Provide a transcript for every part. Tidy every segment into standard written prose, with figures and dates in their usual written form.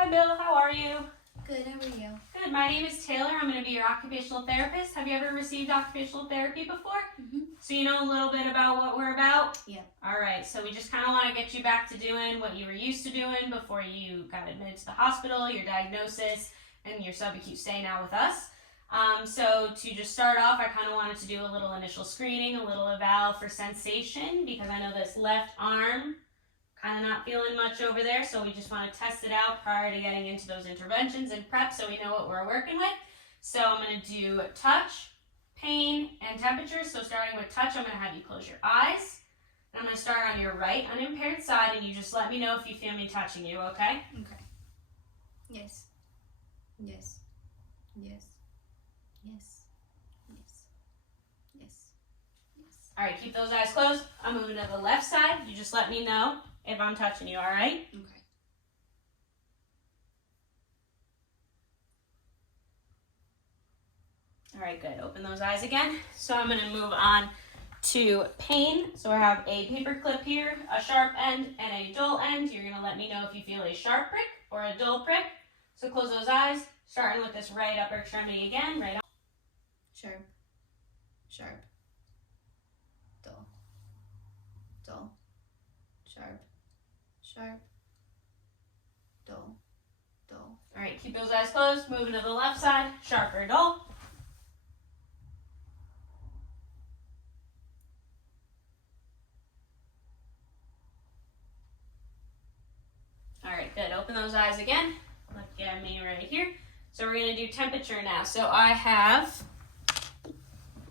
Hi Bill, how are you? Good, how are you? Good, my name is Taylor. I'm going to be your occupational therapist. Have you ever received occupational therapy before? Mm-hmm. So you know a little bit about what we're about? Yeah. Alright, so we just kind of want to get you back to doing what you were used to doing before you got admitted to the hospital, your diagnosis, and your subacute stay now with us. So to just start off, I kind of wanted to do a little initial screening, a little eval for sensation, because I know this left arm kind of not feeling much over there, so we just want to test it out prior to getting into those interventions and prep so we know what we're working with. So I'm going to do touch, pain, and temperature. So starting with touch, I'm going to have you close your eyes. And I'm going to start on your right unimpaired side, and you just let me know if you feel me touching you, okay? Okay. Yes. Yes. Yes. Yes. Yes. Yes. Yes. All right, keep those eyes closed. I'm moving to the left side. You just let me know if I'm touching you, all right? Okay. All right, good. Open those eyes again. So I'm going to move on to pain. So I have a paper clip here, a sharp end, and a dull end. You're going to let me know if you feel a sharp prick or a dull prick. So close those eyes, starting with this right upper extremity again. Right. Sharp. Sharp. Dull. Dull. Sharp. Sharp. Dull. Dull. All right, keep those eyes closed. Moving to the left side, sharp or dull. All right, good. Open those eyes again. Look at me right here. So we're going to do temperature now. So I have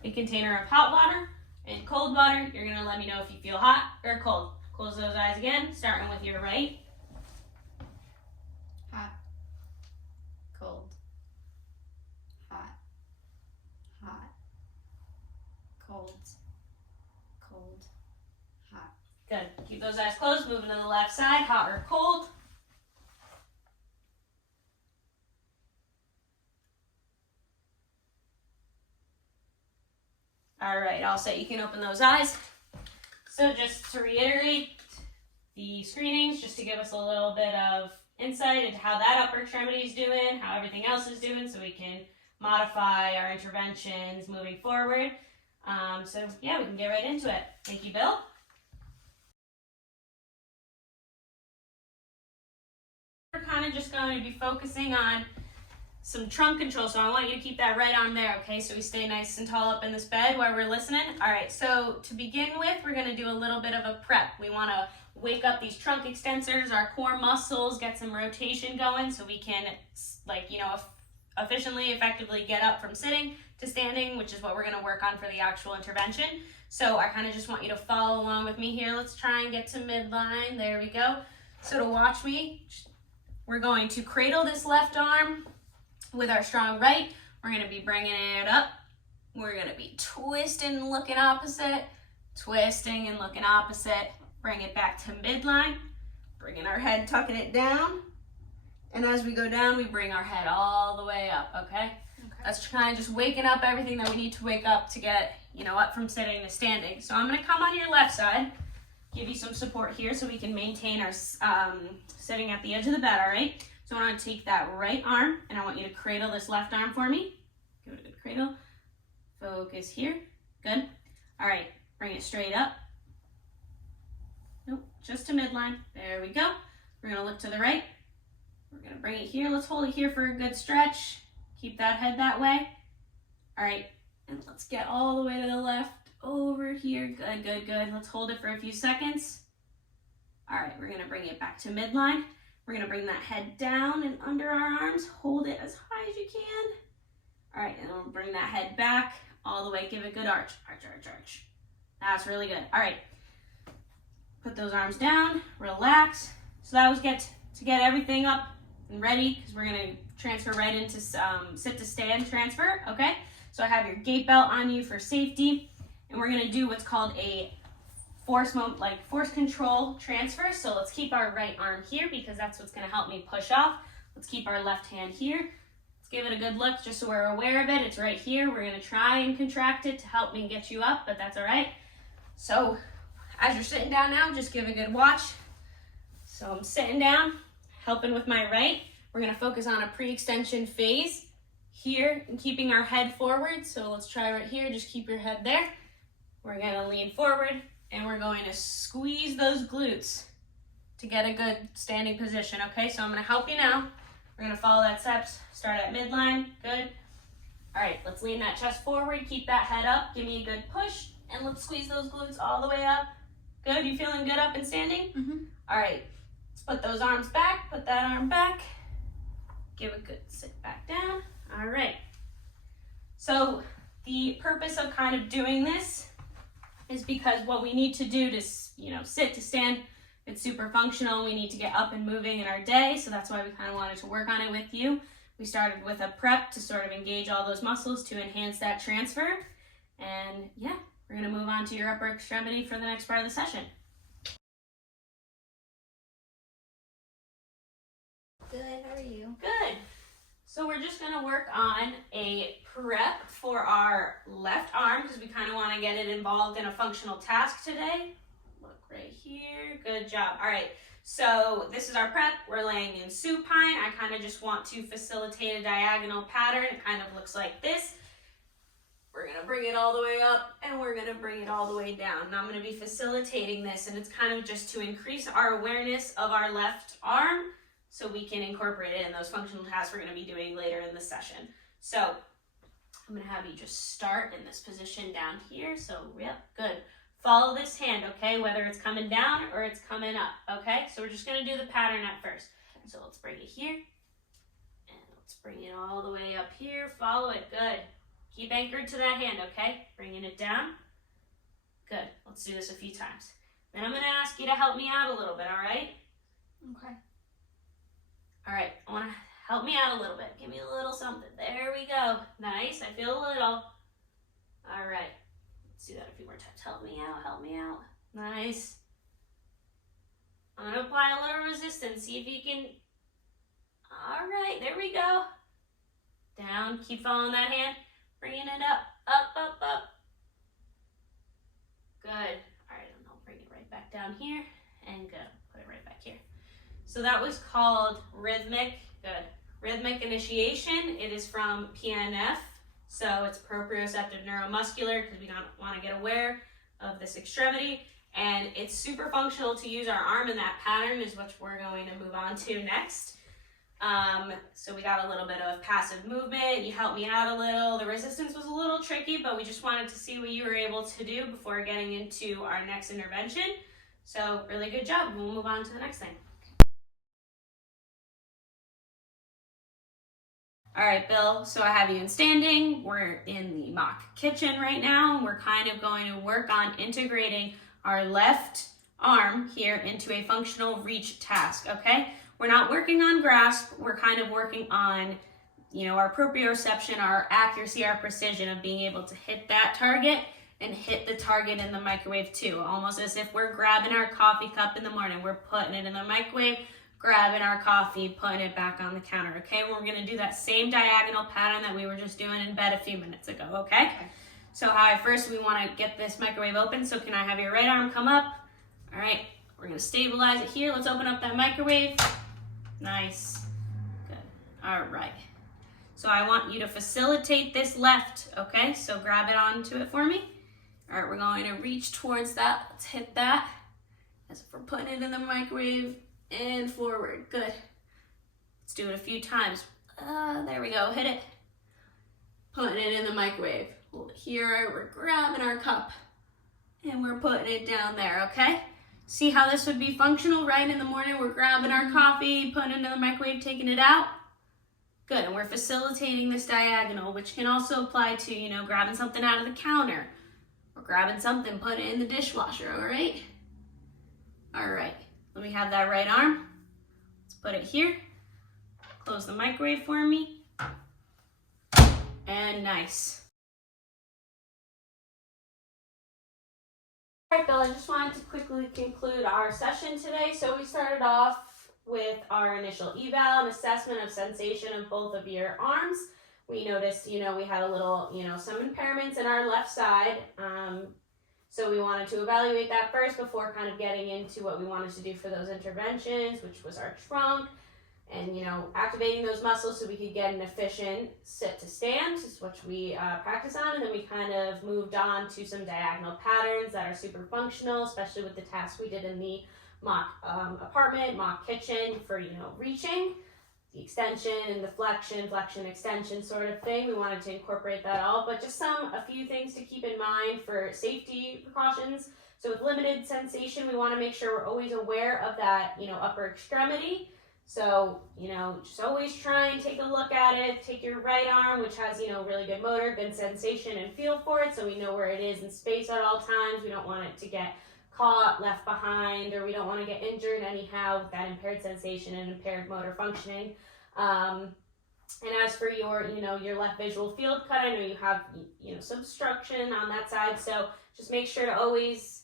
a container of hot water and cold water. You're going to let me know if you feel hot or cold. Close those eyes again, starting with your right. Hot. Cold. Hot. Hot. Cold. Cold. Hot. Good. Keep those eyes closed. Moving to the left side, hot or cold. All right, all set. You can open those eyes. So just to reiterate the screenings, just to give us a little bit of insight into how that upper extremity is doing, how everything else is doing, so we can modify our interventions moving forward. So yeah, we can get right into it. Thank you, Bill. We're kind of just going to be focusing on some trunk control, so I want you to keep that right arm there, okay? So we stay nice and tall up in this bed while we're listening. All right, so to begin with, we're gonna do a little bit of a prep. We wanna wake up these trunk extensors, our core muscles, get some rotation going so we can, efficiently, effectively get up from sitting to standing, which is what we're gonna work on for the actual intervention. So I kind of just want you to follow along with me here. Let's try and get to midline. There we go. So to watch me, we're going to cradle this left arm with our strong right. We're going to be bringing it up. We're going to be twisting and looking opposite, twisting and looking opposite. Bring it back to midline, bringing our head, tucking it down. And as we go down, we bring our head all the way up, okay? That's kind of just waking up everything that we need to wake up to get, up from sitting to standing. So I'm going to come on your left side, give you some support here so we can maintain our sitting at the edge of the bed, all right? So I want to take that right arm, and I want you to cradle this left arm for me. Give it a good cradle. Focus here. Good. All right, bring it straight up. Nope, just to midline. There we go. We're going to look to the right. We're going to bring it here. Let's hold it here for a good stretch. Keep that head that way. All right, and let's get all the way to the left over here. Good, good, good. Let's hold it for a few seconds. All right, we're going to bring it back to midline. We're going to bring that head down and under our arms. Hold it as high as you can. All right, and then we'll bring that head back all the way. Give it a good arch, arch, arch, arch. That's really good. All right, put those arms down, relax. So that was to get everything up and ready, because we're going to transfer right into sit to stand transfer, okay? So I have your gait belt on you for safety, and we're going to do what's called a force control transfer. So let's keep our right arm here because that's what's going to help me push off. Let's keep our left hand here. Let's give it a good look just so we're aware of it. It's right here. We're going to try and contract it to help me get you up, but that's all right. So as you're sitting down now, just give a good watch. So I'm sitting down, helping with my right. We're gonna focus on a pre-extension phase here and keeping our head forward. So let's try right here, just keep your head there. We're gonna lean forward and we're going to squeeze those glutes to get a good standing position, okay? So I'm gonna help you now. We're gonna follow that steps, start at midline, good. All right, let's lean that chest forward, keep that head up, give me a good push, and let's squeeze those glutes all the way up. Good, you feeling good up and standing? Mm-hmm. All right, let's put those arms back, put that arm back. Give a good sit back down. All right. So the purpose of kind of doing this is because what we need to do to, sit to stand, it's super functional. We need to get up and moving in our day. So that's why we kind of wanted to work on it with you. We started with a prep to sort of engage all those muscles to enhance that transfer. And yeah, we're gonna move on to your upper extremity for the next part of the session. Good, how are you? Good. So we're just gonna work on a prep for our left arm because we kind of want to get it involved in a functional task today. Look right here, good job. All right, so this is our prep. We're laying in supine. I kind of just want to facilitate a diagonal pattern. It kind of looks like this. We're gonna bring it all the way up and we're gonna bring it all the way down. Now I'm gonna be facilitating this and it's kind of just to increase our awareness of our left arm so we can incorporate it in those functional tasks we're gonna be doing later in the session. So I'm gonna have you just start in this position down here. So yep, good. Follow this hand, okay? Whether it's coming down or it's coming up, okay? So we're just gonna do the pattern at first. So let's bring it here and let's bring it all the way up here. Follow it, good. Keep anchored to that hand, okay? Bringing it down. Good, let's do this a few times. Then I'm gonna ask you to help me out a little bit, all right? Okay. All right, I wanna help me out a little bit. Give me a little something. There we go. Nice, I feel a little. All right, let's do that a few more times. Help me out, help me out. Nice. I'm gonna apply a little resistance. See if you can. All right, there we go. Down, keep following that hand. Bringing it up, up, up, up. Good. All right, and I'll bring it right back down here and good. Put it right back here. So that was called rhythmic, good. Rhythmic initiation. It is from PNF. So it's proprioceptive neuromuscular because we don't want to get aware of this extremity. And it's super functional to use our arm in that pattern is what we're going to move on to next. So we got a little bit of passive movement. You helped me out a little. The resistance was a little tricky, but we just wanted to see what you were able to do before getting into our next intervention. So really good job. We'll move on to the next thing. All right, Bill, so I have you in standing. We're in the mock kitchen right now. We're kind of going to work on integrating our left arm here into a functional reach task, okay? We're not working on grasp. We're kind of working on, our proprioception, our accuracy, our precision of being able to hit that target and hit the target in the microwave too. Almost as if we're grabbing our coffee cup in the morning. We're putting it in the microwave, grabbing our coffee, putting it back on the counter, okay? We're gonna do that same diagonal pattern that we were just doing in bed a few minutes ago, okay? So first we wanna get this microwave open. So can I have your right arm come up? All right, we're gonna stabilize it here. Let's open up that microwave. Nice, good, all right. So I want you to facilitate this left, okay? So grab it onto it for me. All right, we're going to reach towards that. Let's hit that as if we're putting it in the microwave and forward, good. Let's do it a few times. There we go, hit it. Putting it in the microwave. Hold it here, we're grabbing our cup and we're putting it down there, okay? See how this would be functional, right? In the morning, we're grabbing our coffee, putting it in the microwave, taking it out. Good, and we're facilitating this diagonal, which can also apply to, grabbing something out of the counter or grabbing something, putting it in the dishwasher, all right? All right, let me have that right arm. Let's put it here. Close the microwave for me. And nice. All right, Bill, I just wanted to quickly conclude our session today. So we started off with our initial eval and assessment of sensation of both of your arms. We noticed, we had a little, some impairments in our left side. So we wanted to evaluate that first before kind of getting into what we wanted to do for those interventions, which was our trunk. and, you know, activating those muscles so we could get an efficient sit to stand, which we practice on. And then we kind of moved on to some diagonal patterns that are super functional, especially with the tasks we did in the mock apartment, mock kitchen for, you know, reaching. The extension and the flexion, extension sort of thing. We wanted to incorporate that all, but just a few things to keep in mind for safety precautions. So with limited sensation, we want to make sure we're always aware of that, you know, upper extremity. So, you know, just always try and take a look at it. Take your right arm, which has, you know, really good motor, good sensation, and feel for it, so we know where it is in space at all times. We don't want it to get caught, left behind, or we don't want to get injured anyhow with that impaired sensation and impaired motor functioning. And as for your, you know, your left visual field cut, I know you have, you know, some obstruction on that side, so just make sure to always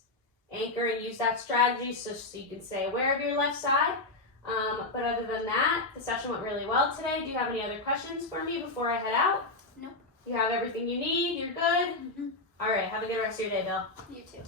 anchor and use that strategy so you can stay aware of your left side. But other than that, the session went really well today. Do you have any other questions for me before I head out? Nope. You have everything you need? You're good? Mm-hmm. All right, have a good rest of your day, Bill. You too.